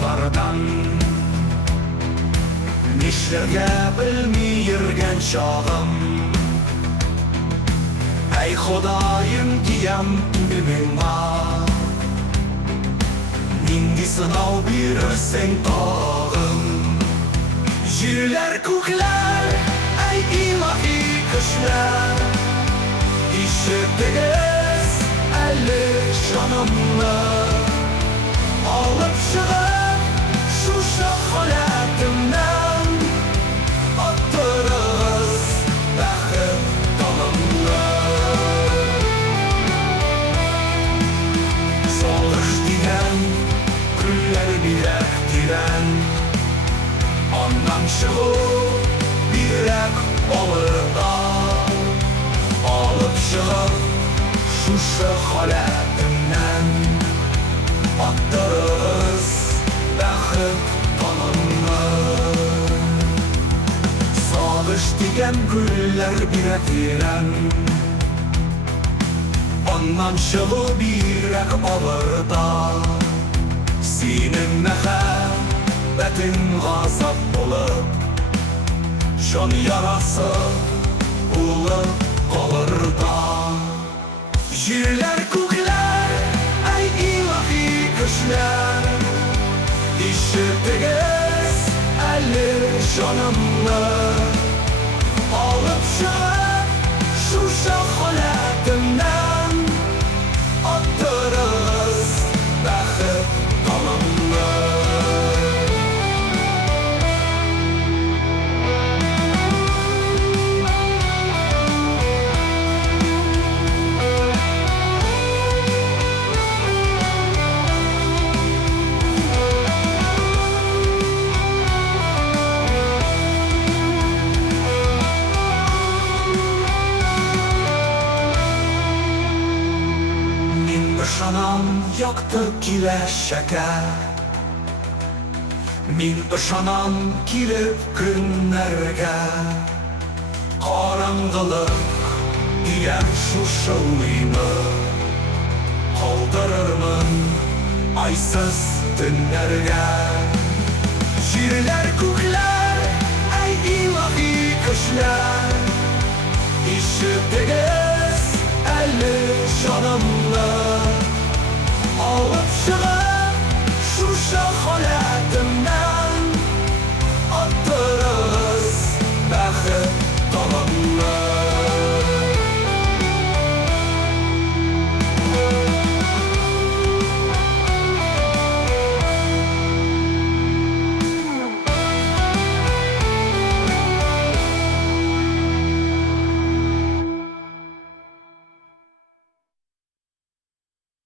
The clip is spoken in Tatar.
taşlardan Nişlerge bilmey yürgen çağım Ey Xudayım diyem bilmema Nindi sınav birersen tağım Jirler kuklar ey ilahi kışlar İşittigiz elli şanımla Alıp çıgıp şuşa halatimden Attırız bəxit dalımla Sağış diyen güller birek diren Ondan çıgıp birek olur da Alıp çıgıp şuşa halatimden Attırız bəxit dalımla Sağış diyen güller birek diren Ondan çıgıp birek olur da Senin məhəbbətin gazap olup Can yarası ulup qalır da Jirler kuklar ey ilahi kışlar İşittigiz elli canımla Alıp çıgıp şuşa halatimden Attırız bəxit dalımla Işanam yaktı kile şeker Min ışanam kilip günlerge Karangılık diyen şu şılıyını Kaldırırmın aysız dünlerge Jirler kuklar ey ilahi kışlar İşittigiz elli canımla Alıp çıgıp